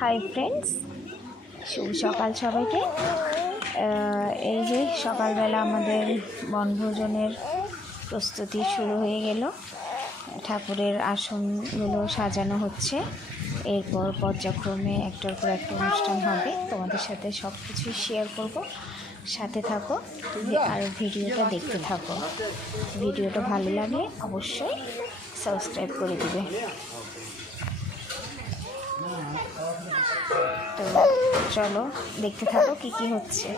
Hi friends শুভ সকাল সবাইকে। এই যে সকালবেলা আমাদের বনভোজনের প্রস্তুতি শুরু হয়ে গেল। ঠাকুরের আসনগুলো সাজানো হচ্ছে। এরপর পর্যায়ক্রমে একটার পর একটা অনুষ্ঠান হবে। তোমাদের সাথে সব কিছুই শেয়ার করব। সাথে থাকো আর ভিডিওটা দেখতে থাকো। ভিডিওটা ভালো লাগলে অবশ্যই সাবস্ক্রাইব করে দিবে। তো চলো দেখতে থাকো কি কি হচ্ছে।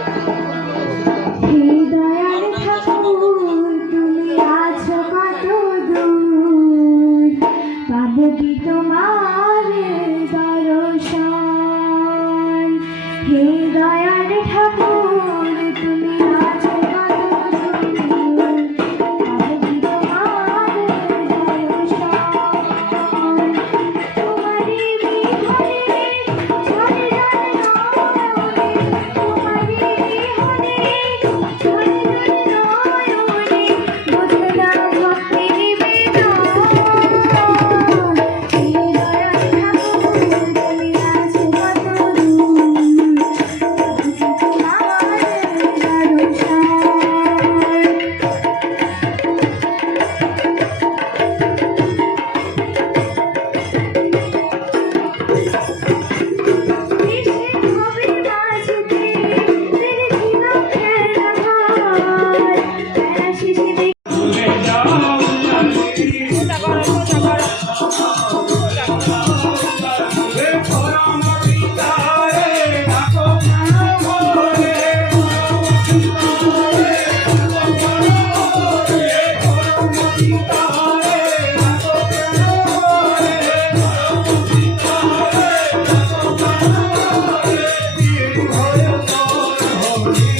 You.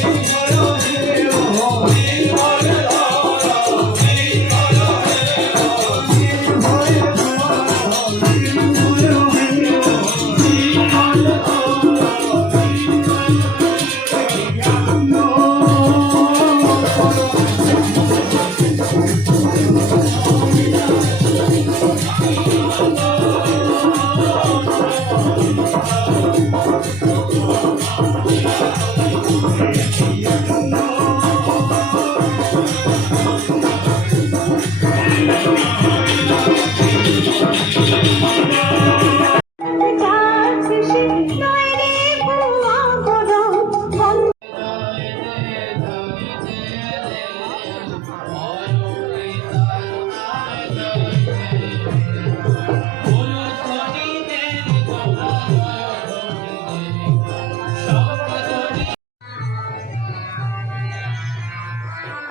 যাচ্ছে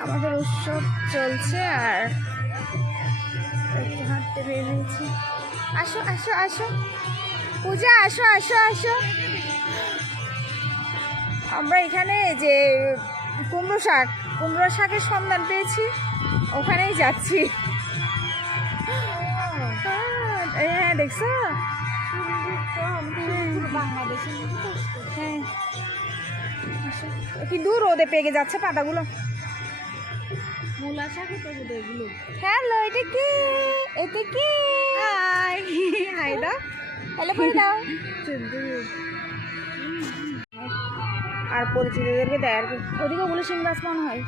আমাদের উৎসব চলছে আর একটু হাঁটতে বের হয়েছি। আসো আসো আসো। পূজা, আসো আসো আসো। আমরা এখানে যে কুমড়ো শাক, কুমড়ো শাকের সন্ধান পেয়েছি। ওখানেই যাচ্ছি। হ্যাঁ দেখছ? হ্যাঁ। কি দূর ওদের পেকে যাচ্ছে পাতাগুলো। হ্যালো এটা কি? এটা কি? হাই। হাই দাও। হ্যালো করে দাও। আর পরিচিতদেরকে দেয় আর কি। ওদিকে ওগুলো সিং গাছ মনে হয়।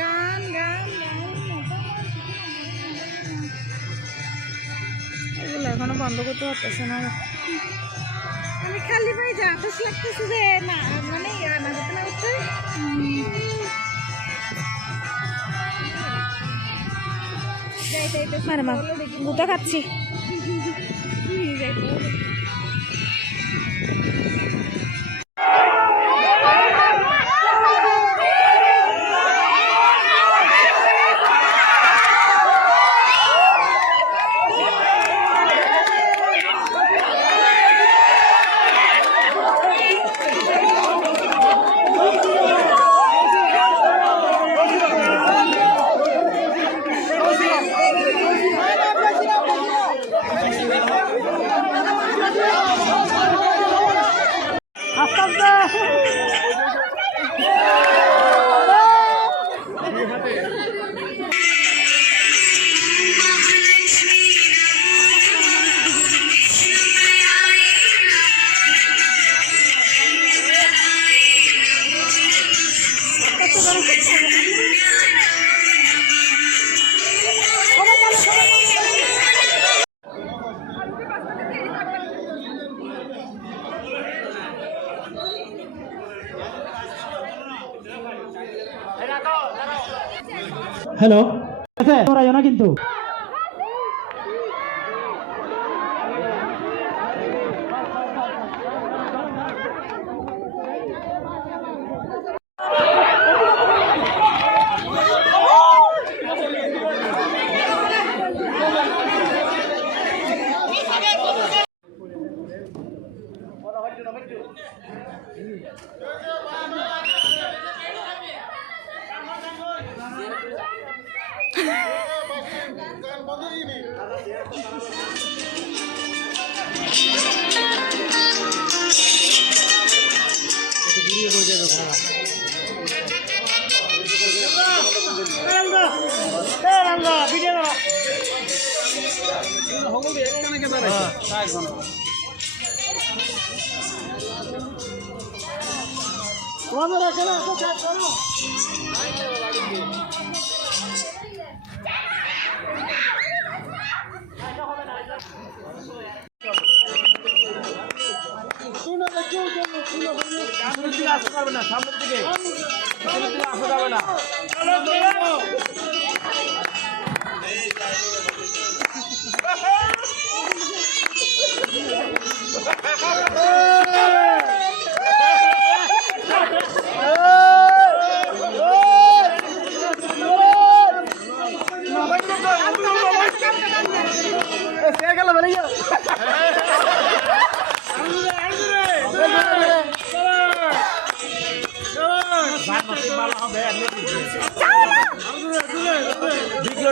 গান গান এগুলো এখনও বন্ধ করতে পারতেছে না। আমি খালি ভাই যা খুশি লাগতেছে যে না মানে না যেতে না হচ্ছে। মানে মা গুতা খাচ্ছি। Hello. তোমাদের এখানে এত চাপ করো আসতে পারবে না সামনের দিকে। আসা যাবে না।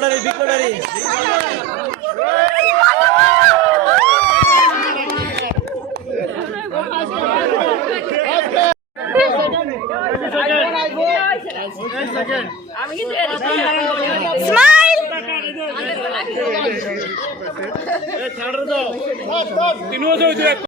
Lottery big lottery smile